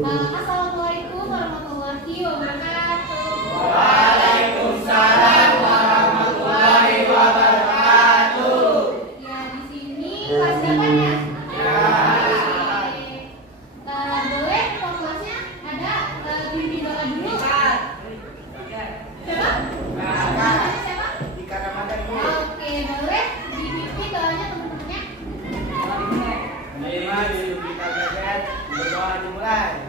Assalamualaikum warahmatullahi wabarakatuh. Waalaikumsalam warahmatullahi wabarakatuh. Ya, di sini kelas berapa ya? Ya. Boleh kalau kelasnya ada bimbing bapak dulu. Siapa? Namanya siapa? Dika Ramadan dulu. Oke, boleh dibimbing bawahnya teman-temannya. Mari kita belajar berdoa dimulai.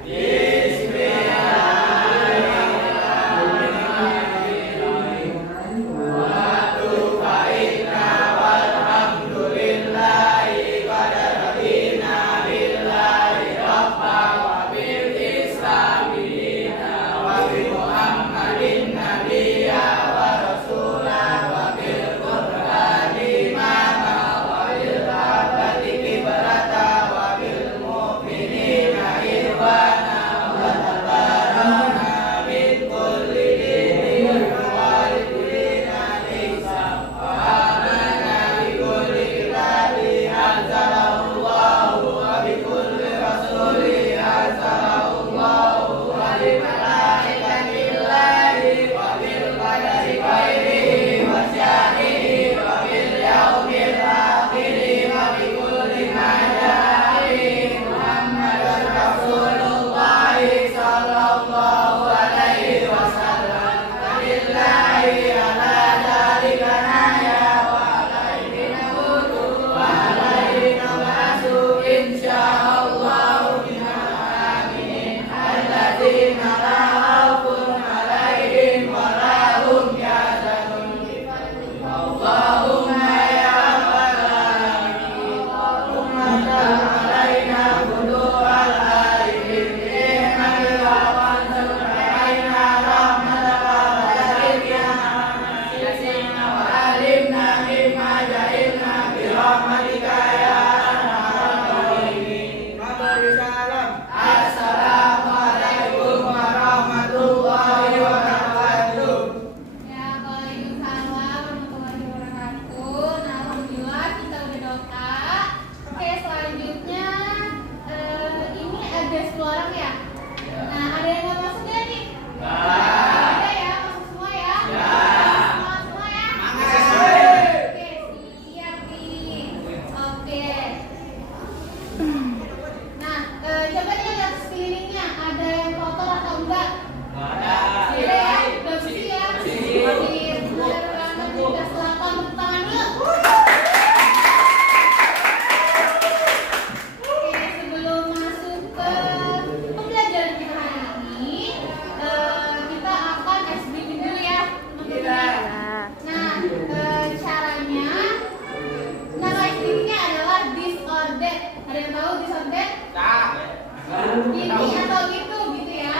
Ini atau gitu ya.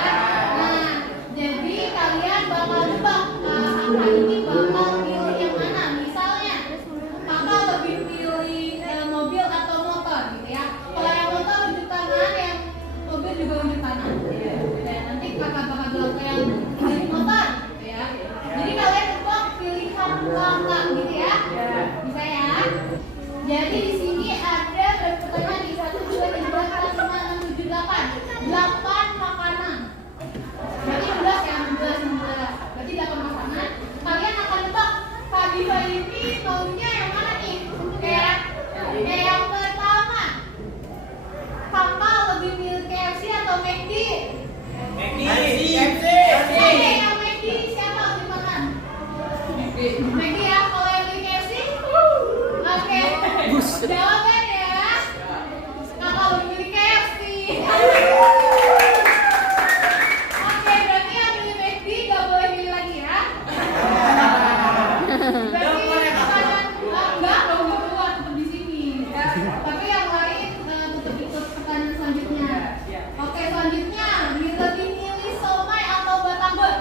Nah, jadi kalian bakal nebak angka ini bakal pilih yang mana. Misalnya, kakak lebih pilih mobil atau motor gitu ya. Kalau yang motor unjuk tangan, yang mobil juga unjuk tangan. Dan nanti kakak bakal bilang ke yang pilih motor gitu ya. Jadi kalian nebak pilihan angka gitu ya. Bisa ya. Jadi di sini ada pertanyaan di 1, 2, 3, 4, 5, 6, 7, 8 makanan. Berarti 11 ya, 11. Berarti 8 makanan. Kalian akan nebak Kak Diva ini maunya yang mana nih? Kayak yang pertama, kakak lebih pilih KFC atau McD? KFC. Oke, yang McD siapa lebih makan? McD ya, kalau yang pilih KFC? Oke, jawaban ya. Kakak lebih pilih KFC. Oke, berarti yang pilih McD gak boleh pilih lagi ya. Berarti makanan enggak dong, gak keluar, tetap di sini. Tapi yang lain tetap ikut pertanyaan selanjutnya. Oke, selanjutnya lebih milih somai atau batagor?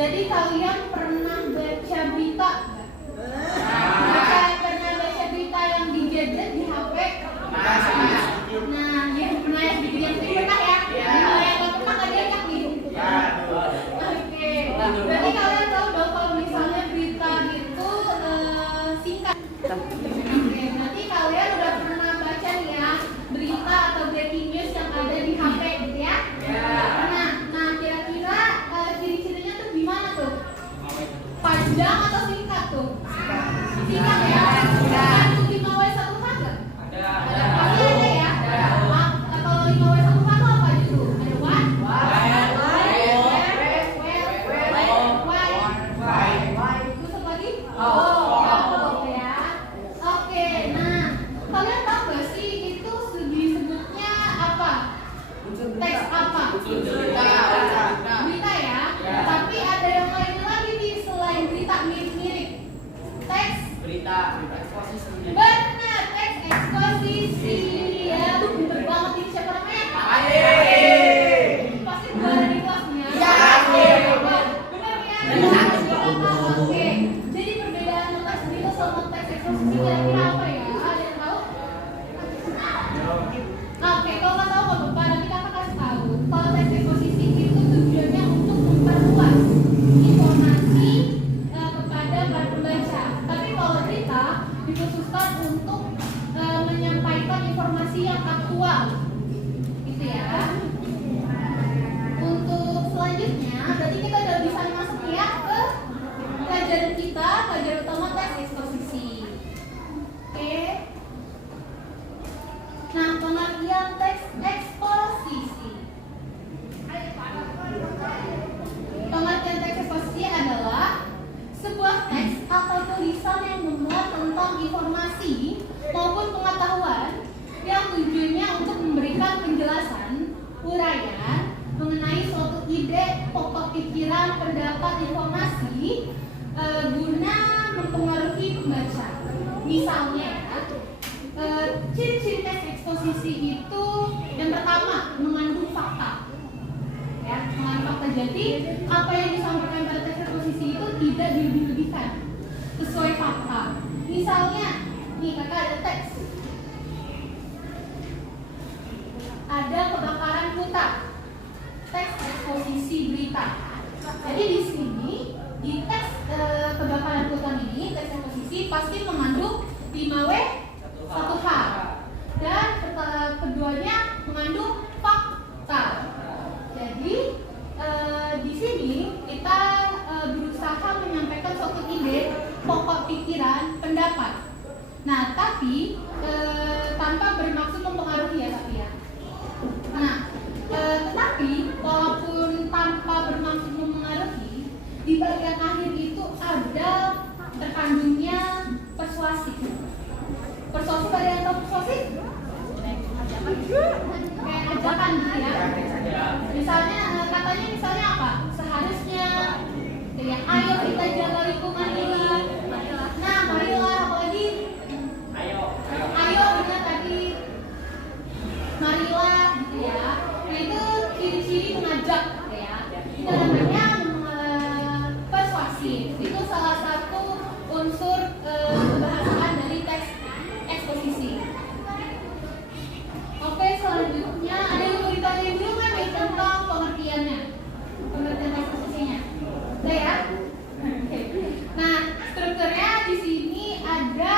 Jadi kalian pernah baca berita nggak? Pernah baca berita yang di gadget di HP? Nah, yang pernah yang sedikit yang pernah ya? Kalau yang nggak pernah nggak diajak nih. Oke. Berarti kalian tahu dong kalau misalnya berita itu singkat. Oke, berarti kalian udah pernah baca nih ya berita atau breaking news yang ada di HP gitu ya? Nah kira-kira ciri-cirinya tuh gimana tuh? Panjang atau singkat tuh? Singkat ya? Ada 5W1H nggak? Ada. Pasti ada ya? Kalau 5W1H tuh apa aja tuh? Ada what? Why? Terus apa lagi? Oh ya. Oke, nah kalian tahu nggak sih itu disebutnya apa? Teks apa? Berita ya? Tapi ada yang lain lagi nih selain berita mirip-mirip. Teks Eksposisi. benar, teks eksposisi ya. Tuh pinter banget ini siapa namanya? Pasti udah di kelasnya. Benar ya? Oke. Jadi perbedaan teks berita sama teks eksposisi kira-kira apa ya? Ada yang tahu? Oke, kalau nggak tahu nggak apa-apa, nanti kakak kasih tahu. Kalau teks eksposisi itu tujuannya untuk memperluas informasi kepada para pembaca. Tapi kalau berita dikhususkan untuk menyampaikan informasi yang aktual, gitu ya. Untuk selanjutnya, berarti kita udah bisa masuk ya ke pelajaran kita, pelajaran utama teks eksposisi. Oke. Nah, pengertian teks eksposisi. Pengertian teks eksposisi adalah sebuah teks atau tulisan yang memuat tentang informasi maupun pengetahuan yang tujuannya untuk memberikan penjelasan, uraian mengenai suatu ide, pokok pikiran, pendapat, informasi guna mempengaruhi pembaca. Misalnya ciri-ciri teks eksposisi itu yang pertama mengandung fakta, ya, mengandung fakta. Jadi apa yang disampaikan pada teks eksposisi itu tidak dilebih-lebihkan, sesuai fakta. Misalnya, nih kakak ada teks, ada kebakaran hutan, teks eksposisi berita. Jadi di sini di teks kebakaran hutan ini teks eksposisi pasti mengandung 5W1H dan keduanya mengandung fakta. Jadi di sini kita berusaha menyampaikan suatu ide, pokok pikiran, pendapat. Nah, tapi tanpa bermaksud mempengaruhi ya, tapi ya. Nah, tetapi walaupun tanpa bermaksud mempengaruhi, di bagian akhir itu ada terkandungnya persuasi. Persuasi pada yang tahu persuasi? Kayak ajakan gitu ya. Misalnya katanya apa? Seharusnya kayak ayo kita jaga lingkungan ini. Nah, marilah apalagi? Ayo benar tadi. Marilah gitu ya. Nah, itu ciri-ciri mengajak gitu ya. Itu namanya persuasi. Itu salah satu unsur kebahasaan dari teks eksposisi. Oke, selanjutnya ada yang mau ditanyain dulu kan tentang pengertiannya, pengertian teks eksposisinya. Udah ya? Oke. Nah, strukturnya di sini ada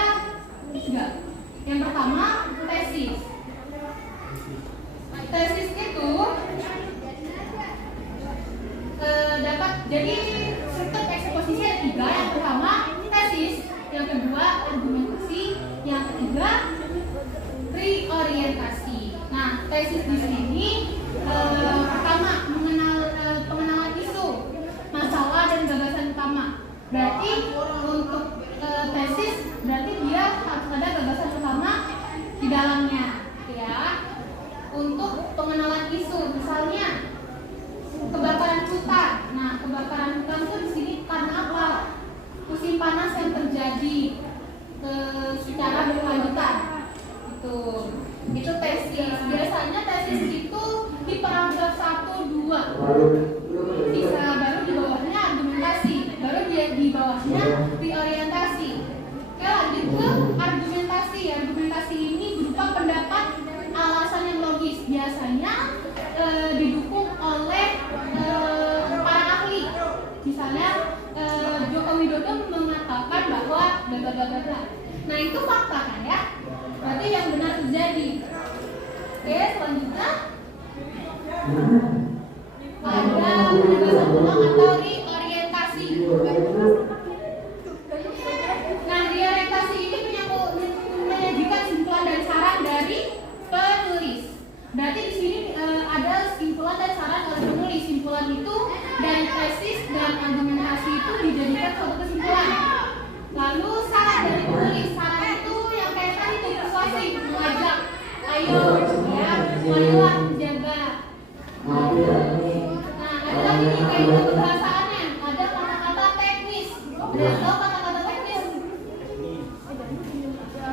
3. Yang pertama, tesis. Tesis itu dapat jadi struktur eksposisi ada 3. Yang pertama tesis, yang kedua argumentasi, yang ketiga reorientasi. Nah, tesis di sini pertama pengenalan isu, masalah dan gagasan utama. Berarti untuk tesis berarti dia harus ada gagasan utama di dalamnya, ya. Untuk pengenalan isu, misalnya kebakaran hutan. Nah, kebakaran hutan itu di sini karena apa? Musim panas yang terjadi secara berkelanjutan. Itu tesis. Biasanya tesis itu di paragraf 1, 2. Bisa baru di bawahnya argumentasi. bla bla bla. Nah itu fakta kan ya? Berarti yang benar terjadi. Oke, selanjutnya ada penugasan ulang atau reorientasi. Nah, reorientasi ini menyajikan simpulan dan saran dari penulis. Berarti di sini ada simpulan dan saran oleh penulis. Simpulan itu dari tesis dan argumentasi itu dijadikan suatu kesimpulan. Lalu saran dari penulis. Saran itu yang kayak tadi tuh persuasif, mengajak, ayo ya, marilah menjaga. Nah, ada lagi nih kayak kebahasaannya. Ada kata-kata teknis. Ada tahu kata-kata teknis?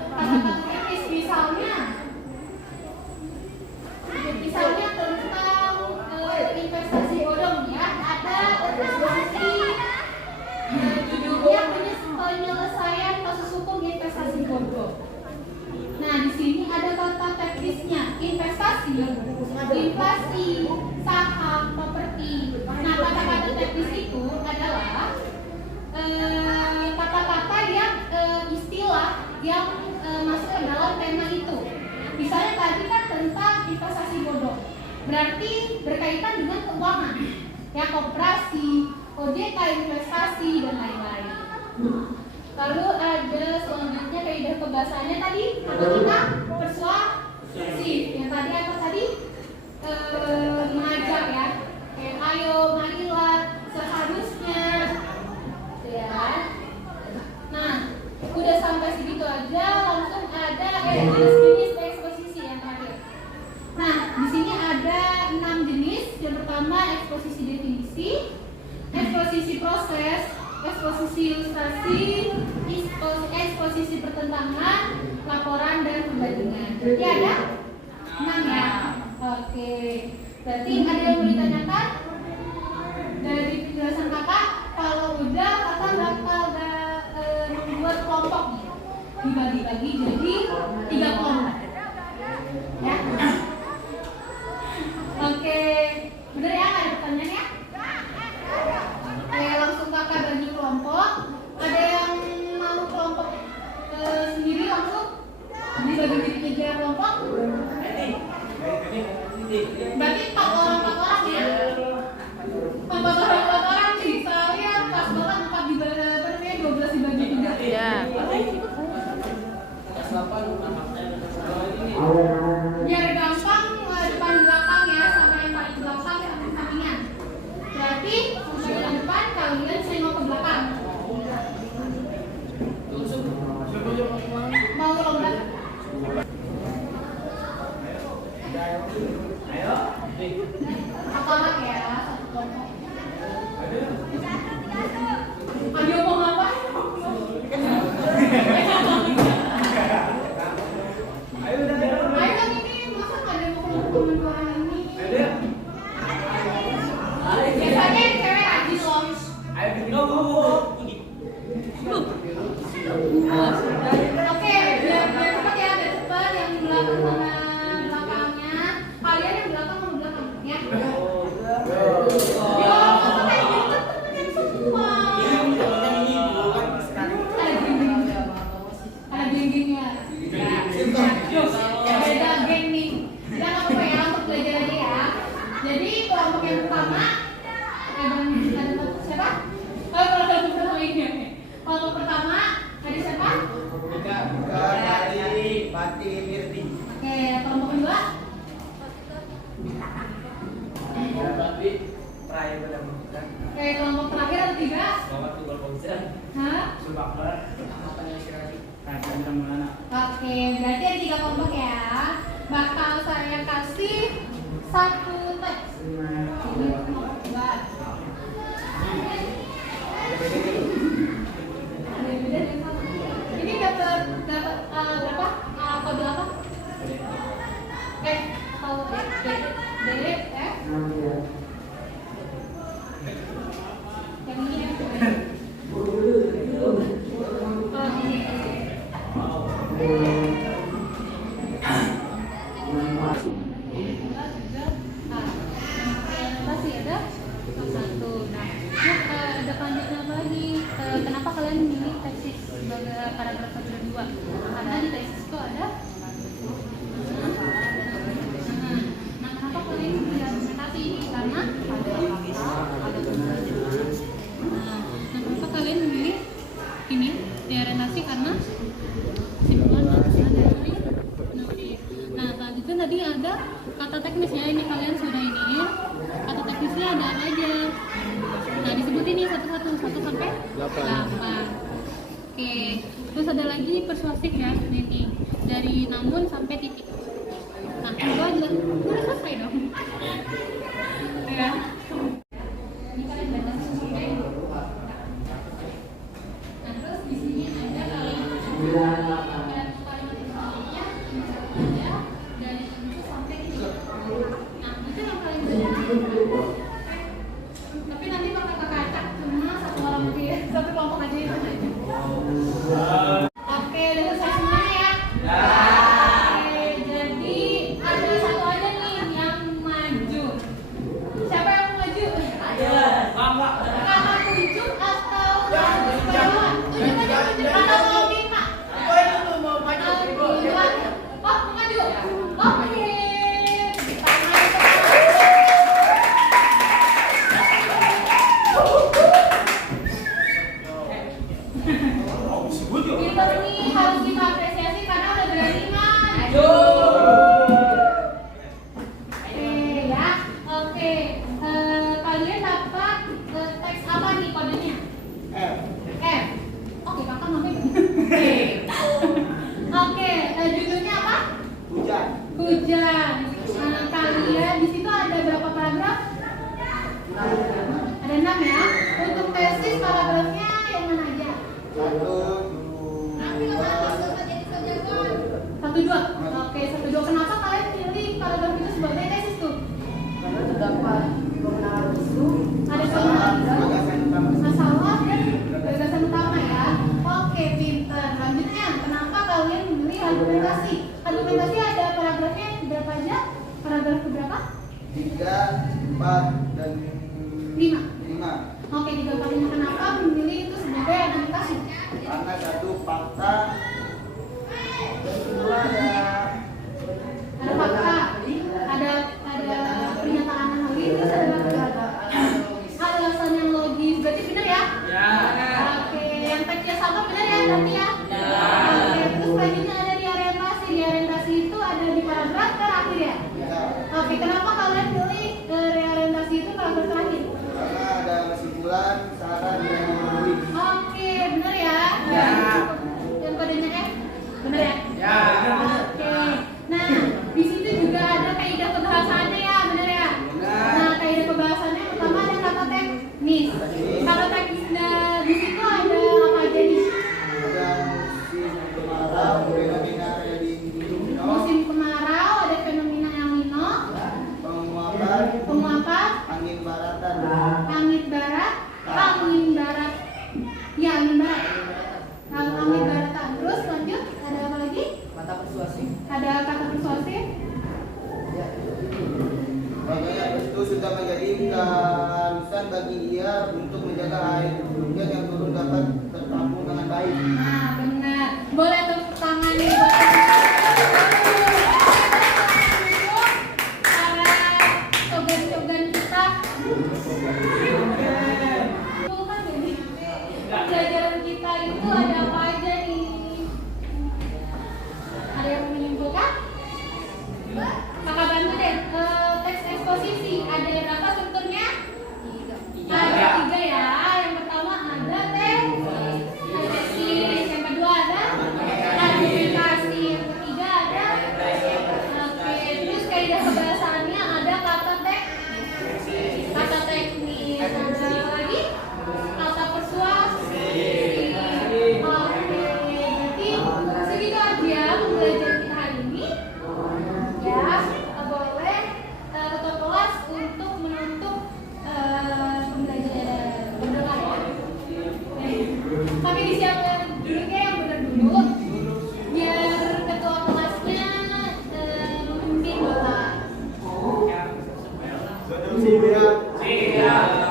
Kata-kata teknis misalnya tentang investasi bodong ya. Ada investasi judulnya penyelesaian kasus hukum investasi bodong. Nah, di sini ada kata teknisnya, investasi, inflasi, saham, properti. Nah, kata-kata teknis itu adalah kata-kata yang istilah yang masuk ke dalam tema itu. Misalnya tadi kan tentang investasi bodong, berarti berkaitan dengan keuangan, ya, koperasi, OJK, investasi dan lain-lain. Lalu ada selanjutnya kaidah kebahasaannya tadi kata-kata persuasif. Yang tadi apa tadi? Mengajak ya. Kayak ayo, marilah, seharusnya. Ya. Nah, udah sampai segitu aja, langsung ada jenis eksposisi yang terakhir. Nah, di sini ada 6 jenis. Yang pertama eksposisi definisi, eksposisi proses, eksposisi ilustrasi, eksposisi pertentangan, laporan dan perbandingan. Berarti ada 6 ya. Oke. Berarti ada yang mau ditanyakan dari penjelasan kakak? Kalau udah kakak bakal membuat kelompok nih, dibagi-bagi jadi 3 kelompok. Ya. Oke. Bener ya, ada pertanyaan ya? Oke, langsung kakak bagi kelompok. Ada yang mau kelompok sendiri langsung dibagi jadi 3 kelompok? Berarti 4 orang ya? 4 orang nih. Soalnya pas banget 4 dibagi 12 dibagi 3. Ya. Biar gampang depan belakang ya, sama yang paling belakang samping-sampingan. Berarti untuk yang depan kalian nengok ke belakang. Mau lomba? Apa ya? Satu kelompok. Ayo mau ngapain? Ayo kan ini masa nggak ada mau kelompok orang ini? Biasanya yang cewek rajin loh. Oke, biar cepat ya, biar cepat yang di belakang sama belakangnya. Kalian yang belakang sama belakang ya. Yo, masa kayak gitu temen semua. Ada geng-gengnya. Beda geng nih. Kita nggak apa-apa ya, untuk belajar aja ya. Jadi kelompok yang pertama ada siapa? Oh, kelompok pertama ini. Kelompok pertama ada siapa? Pati Mirti. Oke, kelompok kedua? Pati Prai pada bukan. Oke, kelompok terakhir ada 3? Selamat tinggal Fauzan. Hah? Subakbar. Apa yang sirasi? Kajian Ramana. Oke, berarti ada 3 kelompok ya. Bakal saya kasih 1 teks. Ini kelompok kedua. Ini dapat berapa? Kode apa? Kalau D, F. Yang ini ya. Oke. kalian milih tesis sebagai paragraf 1 dan 2? Karena di tesis itu ada nah kenapa kalian pilih argumentasi ini? Karena ada kenapa kalian memilih ini di orientasi? Karena simpulan dari nah selanjutnya tadi ada kata teknisnya, ini kalian sudah ini kata teknisnya ada apa aja. Nah disebut ini satu-satu 1 sampai 8. Oke, terus ada lagi persuasif ya, ini dari namun sampai titik. Nah itu aja udah selesai dong ya. Ini kalian baca sampai. Nah terus di sini ada tapi nanti bakal kekacak cuma satu orang satu kelompok aja itu aja. Oke, udah selesai semuanya ya. Oke, jadi ada satu aja nih yang maju. Siapa yang mau maju? Kakak Ujuk atau Bayawan? Ujuk atau mau Bima? Oh, mau maju. Oke. Pinter nih, harus kita apresiasi karena udah berani maju. Ya, oke. Kalian dapat teks apa nih kodenya? F. Oke, kakak namanya Oke, judulnya apa? Hujan. Nah, kalian di situ ada berapa paragraf? Ada 6 ya. Untuk tesis paragrafnya yang mana aja? 1-2. Oke, 1-2. Kenapa kalian pilih paragraf itu sebagai tesis tuh? Karena terdapat kebenaran isu, Ada masalah dan gagasan utama ya. Oke, pinter. Lanjutnya, kenapa kalian memilih argumentasi? Argumentasi ada paragrafnya berapa aja? Paragraf berapa? 3, 4, dan 5. 5. Oke, 3, 4, 5. Kenapa memilih itu sebagai argumentasi? Karena satu fakta, dan kedua Ada fakta, ada pernyataan yang logis, terus ada alasan yang logis. Berarti benar ya? Oke, yang teksnya sama benar ya berarti ya? Oke, terus selanjutnya ada di orientasi. Di orientasi itu ada di paragraf terakhir ya? Oke, kenapa kalian pilih reorientasi itu paragraf terakhir? karena ada kesimpulan, saran, dan menulis. Oke, benar ya? Yang kodenya F? Benar ya? Oke. Nah, di situ juga ada kaidah kebahasaannya ya, benar ya? Nah, kaidah kebahasaannya pertama ada kata teknis. Kata teknis di situ ada apa aja nih? Ada musim kemarau, fenomena El Nino, Musim kemarau, ada fenomena El Nino, penguapan, angin baratan. angin barat. Ya, angin barat. Angin baratan. Terus lanjut, ada apa lagi? Kata persuasif. Ada kata persuasif. Makanya itu sudah menjadi keharusan bagi dia untuk menjaga air hujan yang turun dapat tertampung dengan baik. Nah, benar. Boleh tepuk tangan nih buat para cogan-cogan kita. Bukan ini. Pelajaran kita itu ada apa aja nih? Ada yang menyimpulkan? Kakak bantu deh. Teks eksposisi ada berapa strukturnya? Ada 3 ya. Yang pertama ada tesis, yang kedua ada argumentasi, yang ketiga ada oke. Terus kaidah kebahasaannya ada kata teknis, ada apa lagi? Kata persuasi. Oke, berarti segitu aja pembelajaran kita hari ini. Ya, boleh ketua kelas untuk menutup pembelajaran berdoa ya. Tapi disiapkan duduknya yang benar dulu, biar ketua kelasnya memimpin doa. Siap.